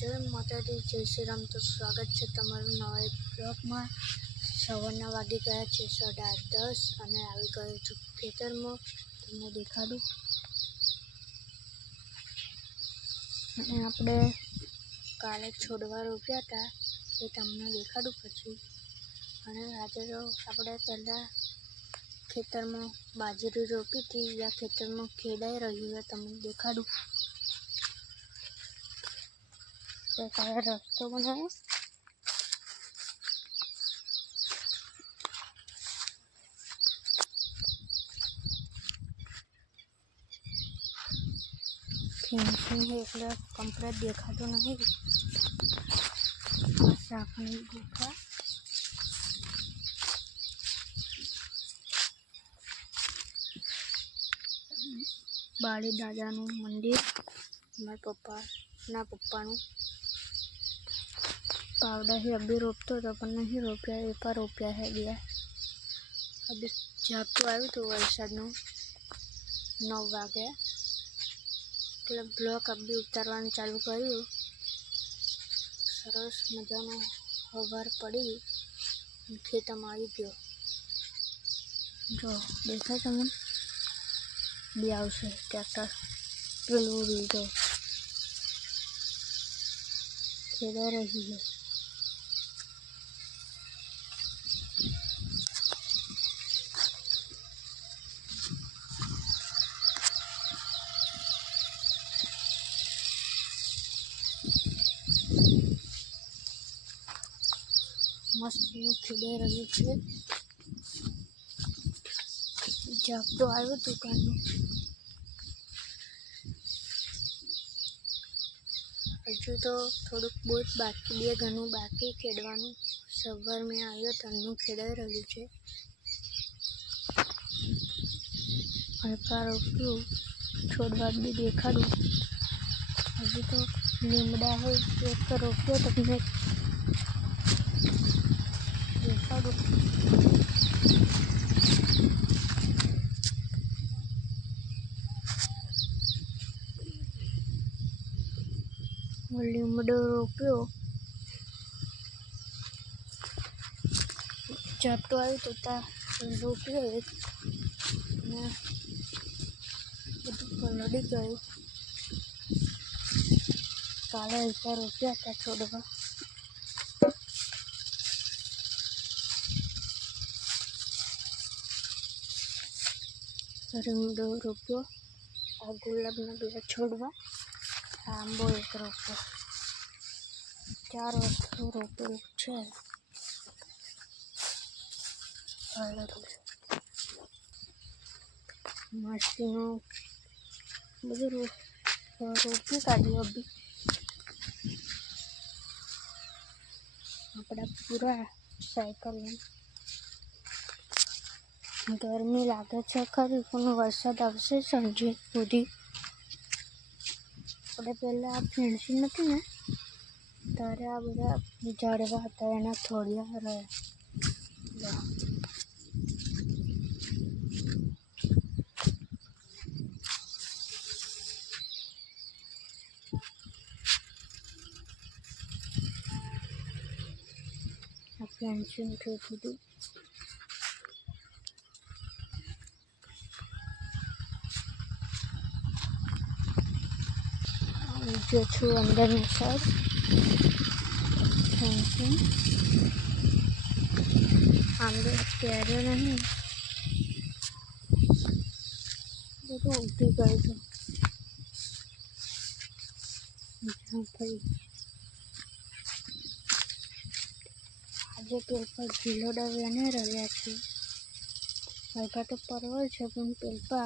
जय माताजी जय श्री राम। तो स्वागत है तमारू नवा एक ब्लॉग में। सवारना वागी गया है 10:30 અને આવી ગયો છું ખેતરમાં। તમને દેખાડું અને આપણે કાલે છોડવા રોપ્યા હતા એ તમને દેખાડું પછી। અને આજે તો આપણે પહેલાં ખેતરમાં બાજરી રોપી હતી, या ખેતરમાં ખેડાઈ રહ્યું है તમને દેખાડું। तो काले रस्तो बनाया फेंसिंग है એટલે કમ્પ્લીટ દેખાતું નહીં। સાફની ગુફા બાળી દાદાનું મંદિર, મારા પપ્પાનું पावडा ही अभी रोपतो तो पर नहीं रोप्या, एक बार रोप्या है दिया। अभी झापटू आयु तो वरसाद 9 वागे એટલે બ્લોક अभी उतारવાનું चालू કર્યું। સરસ મજાનો હવાર પડી ખેતરમાં આવી ગયો। જો દેખાય તમને બી આવશે ટ્રેક્ટર પેલું બી જો ખેડા રહી है। मस्त खेड़े रही है। झापटो आयो दुकान हजू तो थोड़ुक बहुत बाकी बे घणुं बाकी खेड़वानुं। सवार में आयो तन्नु खेड़ाई रह्युं छे। हल्का रोप्युं छोड़वा बी देखाडुं। हजू तो लीमड़ा है एक रोप्यो तमने देखाडुं। लीमड़ो रोप्यो झापटो आव्यो तो रोप्यो एक બધું પલળી ગયું। કાલે હલકા રોપ્યા હતા છોડવા। રીંગણો રોપ્યો, આ ગુલાબના બીજા છોડવા, આંબો એક રોપ્યો। 4 વસ્તુ રોપેલું છે। મસ્તીનું બધું રોપી કાઢ્યું। અભી આપણા પૂરા સાયકલ गर्मी लागे है खरी पण वरसाद आवशे संजे सुधी। આપણે પહેલાં આ ફેન્સિંગ નથી ને ત્યારે આ બધા ઝાડવા હતા એના થોડિયા રહ્યા। આ ફેન્સિંગ થઈ દીધું। जो छू अंदर में सब फेंसिंग आंबे प्यारे नहीं देखो उठी गए तो आज पेड़ पर गीलोड़ा बने रहा है। हल्का तो परवल है पण पेलपा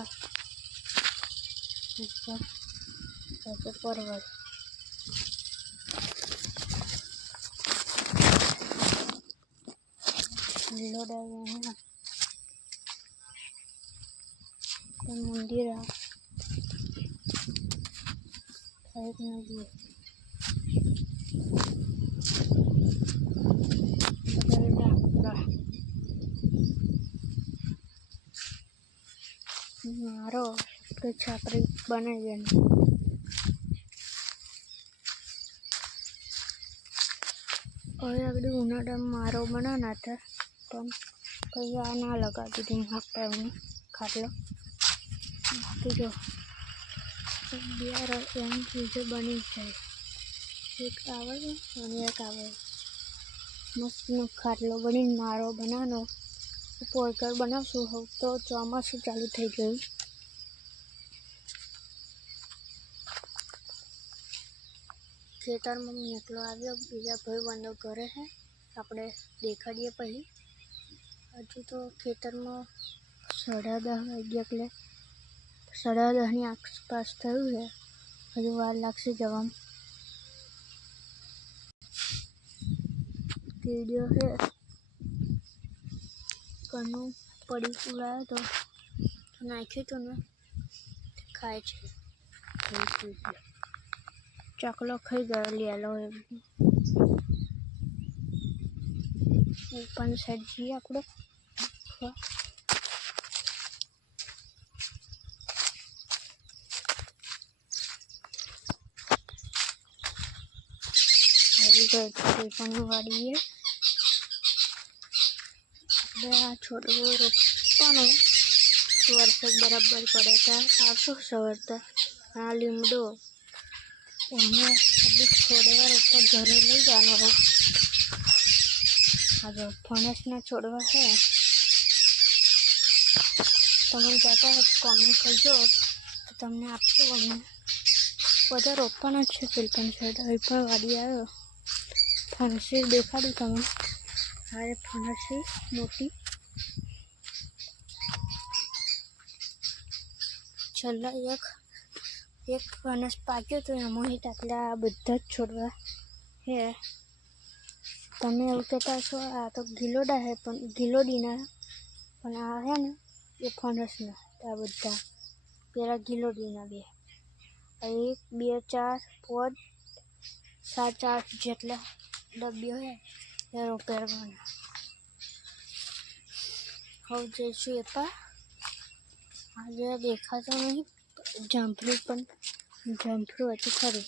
परवल गीलोड़ा बने तो मंदिर मारो तो छापरी बनाई। હવે આપણે ઉનાળામાં મારો બનાવના હતા પણ પછી આ ના લગાવી દીધું આપતા એમને ખાટલો. બાકી જો બિયાર એમ ચીજો બની જ જાય, એક આવે અને એક આવે. મસ્તનો ખાટલો બનીને મારો બનાવવાનો. પોલકર બનાવશું હવે તો ચોમાસું ચાલુ થઈ ગયું. ખેતરમાં એકલો આવ્યો, બીજા ભાઈબંધો ઘરે છે, આપણે દેખાડીએ પછી. હજુ તો ખેતરમાં 10:30 વાગ્યા એટલે 10:30ની આસપાસ થયું છે, હજુ વાર લાગશે જવામાં. વિડીયો છે કનું પડી ઉડાયો તો નાખ્યું હતું ને ખાય છે. ચકલો ખાઈ ગયો લેલો એમ. ઉપરની સાઈડ જઈએ આપણે. આવી ગયો પણ વાળીએ આપણે આ છોડવો રોપવાનો. વરસાદ બરાબર પડે ત્યાં આવશો સવારતા. આ લીમડો એને આપણે છોડવા રોપવા ઘરે લઈ જવાનો. હવે ફણસના છોડવા છે, તમે જતા હોય તો કોમેન્ટ કરજો તો તમને આપશું. અમે બધા રોપવાના જ છે. પેલપન સાઈડ અહીં પણ વાડી આવ્યો. ફણસી દેખાડું તમે. આ ફણસી મોટી છેલ્લા એક ફણસ પાક્યો તો એમાં આટલા બધા જ છોડવા છે. તમે એવું કહેતા છો આ તો ગિલોડા છે, પણ ગિલોડીના પણ આ છે ને એ ફણસના. આ બધા પેલા ગિલોડીના બે. 1 2 4 5 7 8 જેટલા ડબ્બીઓ છે એ રોપવાના. હવે જઈશું એપા. આજે દેખાતો નહીં જામફળું, પણ જામફળું હતું ખરું.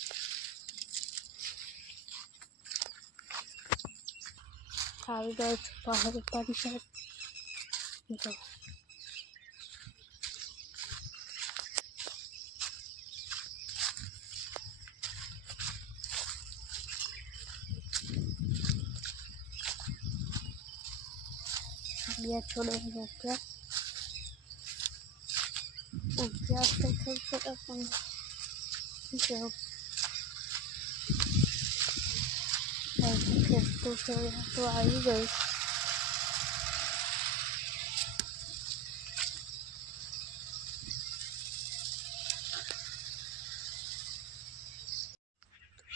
આવી ગયો છું પહાડ ઉપરની સાઈડ. જો બે છોડો રોપ્યા. ઉગ્યા તો થઈ ગયા પણ જો ખેડતું છે તો આવી ગયું.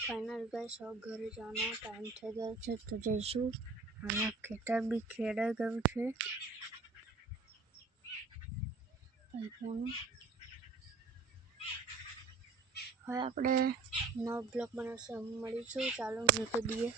ફાઇનલ ગાઈસ હવે ઘરે જવાનો ટાઈમ થઈ ગયો છે તો જઈશું. અને ખેતર બી ખેડાઈ ગયું છે. હવે આપણે નવો બ્લોગ બનાવશું, મળીશું. ચાલો મૂકી દઈએ.